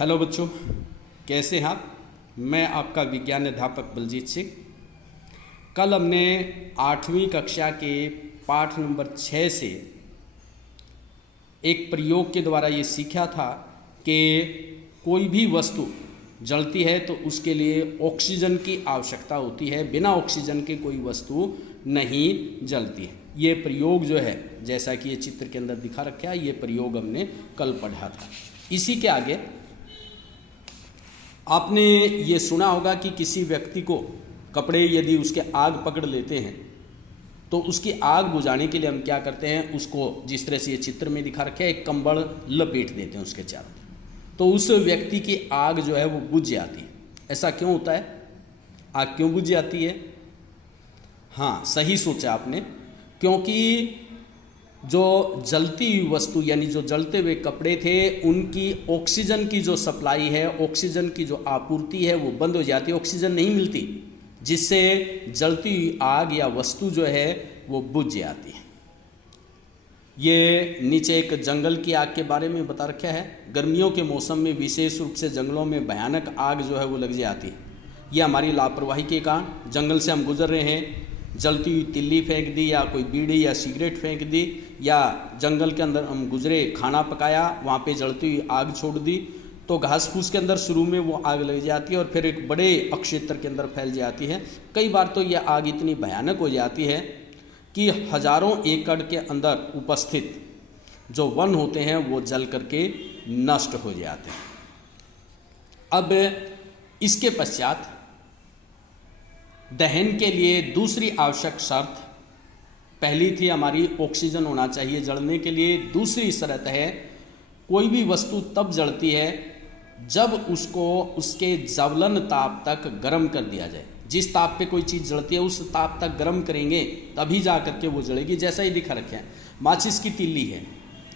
Hello बच्चों, कैसे हैं आप। मैं आपका विज्ञान अध्यापक बलजीत सिंह। कल हमने 8वीं कक्षा के पाठ नंबर 6 से एक प्रयोग के द्वारा ये सीखा था कि कोई भी वस्तु जलती है तो उसके लिए ऑक्सीजन की आवश्यकता होती है। बिना ऑक्सीजन के कोई वस्तु नहीं जलती है। ये प्रयोग जो है, जैसा कि ये चित्र के अंदर दिखा रखा है, ये प्रयोग हमने कल पढ़ा था। इसी के आगे आपने ये सुना होगा कि किसी व्यक्ति को कपड़े यदि उसके आग पकड़ लेते हैं तो उसकी आग बुझाने के लिए हम क्या करते हैं, उसको जिस तरह से ये चित्र में दिखा रखे है, एक कंबल लपेट देते हैं उसके चारों, तो उस व्यक्ति की आग जो है वो बुझ जाती है। ऐसा क्यों होता है? आग क्यों बुझ जाती है? हाँ, सही सोचा आपने, क्योंकि जो जलती हुई वस्तु यानी जो जलते हुए कपड़े थे, उनकी ऑक्सीजन की जो सप्लाई है, ऑक्सीजन की जो आपूर्ति है वो बंद हो जाती है, ऑक्सीजन नहीं मिलती, जिससे जलती हुई आग या वस्तु जो है वो बुझ जाती है। ये नीचे एक जंगल की आग के बारे में बता रखा है। गर्मियों के मौसम में विशेष रूप से जंगलों में भयानक आग जो है वो लग जाती है। ये हमारी लापरवाही के कारण, जंगल से हम गुजर रहे हैं, जलती हुई तिल्ली फेंक दी या कोई बीड़ी या सिगरेट फेंक दी, या जंगल के अंदर हम गुजरे, खाना पकाया, वहाँ पे जलती हुई आग छोड़ दी, तो घास फूस के अंदर शुरू में वो आग लग जाती है और फिर एक बड़े क्षेत्र के अंदर फैल जाती है। कई बार तो यह आग इतनी भयानक हो जाती है कि हजारों एकड़ के अंदर उपस्थित जो वन होते हैं वो जल करके नष्ट हो जाते हैं। अब इसके पश्चात दहन के लिए दूसरी आवश्यक शर्त, पहली थी हमारी ऑक्सीजन होना चाहिए जलने के लिए, दूसरी शर्त है कोई भी वस्तु तब जलती है जब उसको उसके ज्वलन ताप तक गर्म कर दिया जाए। जिस ताप पे कोई चीज़ जलती है उस ताप तक गर्म करेंगे तभी जा करके वो जलेगी। जैसा ही दिखा रखे हैं, माचिस की तीली है,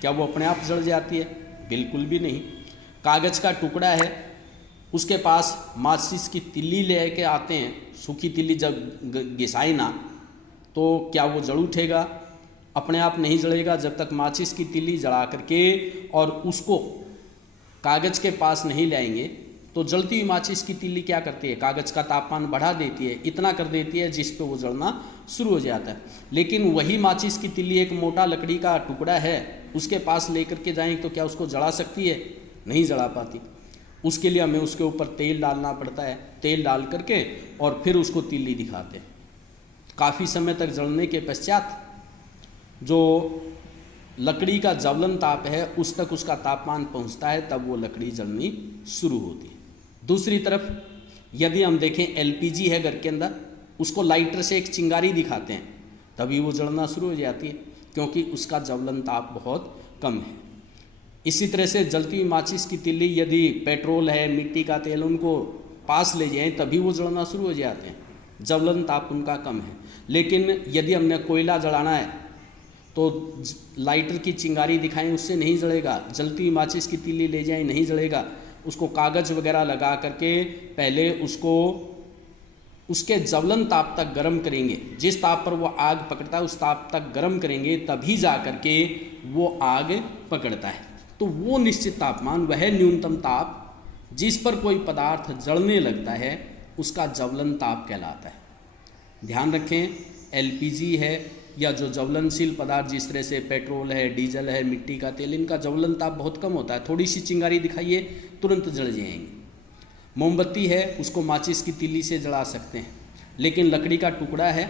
क्या वो अपने आप जल जाती है? बिल्कुल भी नहीं। कागज़ का टुकड़ा है, उसके पास माचिस की तिल्ली ले के आते हैं, सूखी तिल्ली जब घिसाई ना तो क्या वो जल उठेगा? अपने आप नहीं जलेगा। जब तक माचिस की तिल्ली जला करके और उसको कागज़ के पास नहीं लाएंगे तो जलती हुई माचिस की तिल्ली क्या करती है, कागज़ का तापमान बढ़ा देती है, इतना कर देती है जिस पे वो जलना शुरू हो जाता है। लेकिन वही माचिस की तिल्ली एक मोटा लकड़ी का टुकड़ा है, उसके पास लेकर के जाएं तो क्या उसको जला सकती है? नहीं जला पाती। उसके लिए हमें उसके ऊपर तेल डालना पड़ता है, तेल डाल करके और फिर उसको तिल्ली दिखाते हैं। काफ़ी समय तक जलने के पश्चात जो लकड़ी का ज्वलन ताप है उस तक उसका तापमान पहुंचता है, तब वो लकड़ी जलनी शुरू होती है। दूसरी तरफ यदि हम देखें एलपीजी है घर के अंदर, उसको लाइटर से एक चिंगारी दिखाते हैं तभी वो जलना शुरू हो जाती है, क्योंकि उसका ज्वलन ताप बहुत कम है। इसी तरह से जलती हुई माचिस की तिल्ली, यदि पेट्रोल है, मिट्टी का तेल, उनको पास ले जाएं तभी वो जलना शुरू हो जाते हैं, ज्वलन ताप उनका कम है। लेकिन यदि हमने कोयला जलाना है तो लाइटर की चिंगारी दिखाएं, उससे नहीं जलेगा। जलती हुई माचिस की तिल्ली ले जाएं, नहीं जलेगा। उसको कागज़ वगैरह लगा करके पहले उसको उसके ज्वलन ताप तक गर्म करेंगे, जिस ताप पर वो आग पकड़ता है उस ताप तक गर्म करेंगे तभी जा करके वो आग पकड़ता है। तो वो निश्चित तापमान, वह न्यूनतम ताप जिस पर कोई पदार्थ जलने लगता है उसका ज्वलन ताप कहलाता है। ध्यान रखें, एलपीजी है या जो ज्वलनशील पदार्थ जिस तरह से पेट्रोल है, डीजल है, मिट्टी का तेल, इनका ज्वलन ताप बहुत कम होता है। थोड़ी सी चिंगारी दिखाइए तुरंत जल जाएंगे। मोमबत्ती है, उसको माचिस की तिल्ली से जला सकते हैं, लेकिन लकड़ी का टुकड़ा है,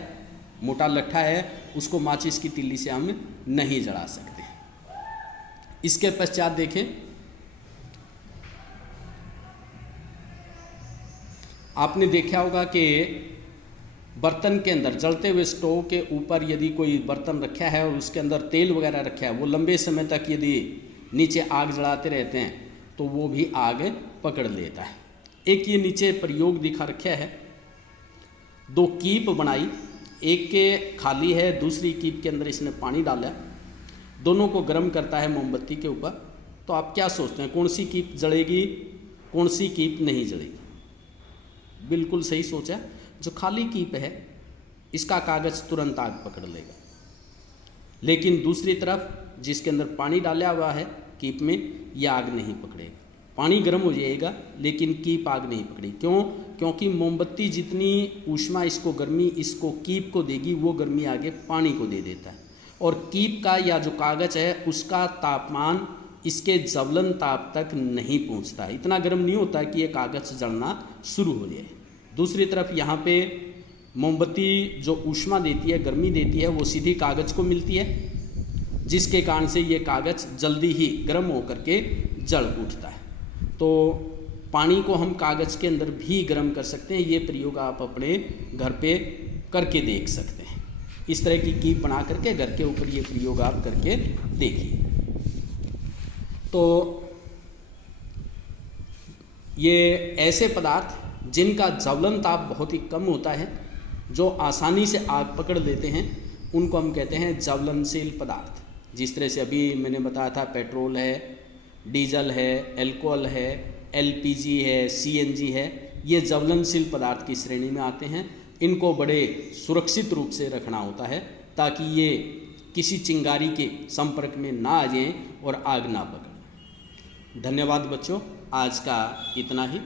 मोटा लट्ठा है, उसको माचिस की तिल्ली से हम नहीं जला सकते। इसके पश्चात देखें, आपने देखा होगा कि बर्तन के अंदर, जलते हुए स्टोव के ऊपर यदि कोई बर्तन रखा है और उसके अंदर तेल वगैरह रखा है, वो लंबे समय तक यदि नीचे आग जलाते रहते हैं तो वो भी आग पकड़ लेता है। एक ये नीचे प्रयोग दिखा रखा है, दो कीप बनाई, एक के खाली है, दूसरी कीप के अंदर इसने पानी डाला, दोनों को गर्म करता है मोमबत्ती के ऊपर। तो आप क्या सोचते हैं, कौन सी कीप जलेगी, कौन सी कीप नहीं जलेगी? बिल्कुल सही सोचा, जो खाली कीप है इसका कागज़ तुरंत आग पकड़ लेगा, लेकिन दूसरी तरफ जिसके अंदर पानी डाला हुआ है कीप में, यह आग नहीं पकड़ेगा। पानी गर्म हो जाएगा लेकिन कीप आग नहीं पकड़ी। क्यों? क्योंकि मोमबत्ती जितनी ऊष्मा इसको कीप को देगी, वो गर्मी आगे पानी को दे देता है। और कीप का या जो कागज़ है उसका तापमान इसके ज्वलन ताप तक नहीं पहुंचता, इतना गर्म नहीं होता कि ये कागज़ जलना शुरू हो जाए। दूसरी तरफ यहाँ पे मोमबत्ती जो ऊष्मा देती है, गर्मी देती है, वो सीधी कागज़ को मिलती है, जिसके कारण से ये कागज़ जल्दी ही गर्म होकर के जल उठता है। तो पानी को हम कागज़ के अंदर भी गर्म कर सकते हैं। ये प्रयोग आप अपने घर पे करके देख सकते हैं। इस तरह की कीप बना करके घर के ऊपर ये प्रयोग आप करके देखिए। तो ये ऐसे पदार्थ जिनका ज्वलन ताप बहुत ही कम होता है, जो आसानी से आग पकड़ लेते हैं, उनको हम कहते हैं ज्वलनशील पदार्थ। जिस तरह से अभी मैंने बताया था, पेट्रोल है, डीजल है, अल्कोहल है, एलपीजी है, सीएनजी है, ये ज्वलनशील पदार्थ की श्रेणी में आते हैं। इनको बड़े सुरक्षित रूप से रखना होता है ताकि ये किसी चिंगारी के संपर्क में ना आ जाएं और आग ना पकड़ें। धन्यवाद बच्चों, आज का इतना ही।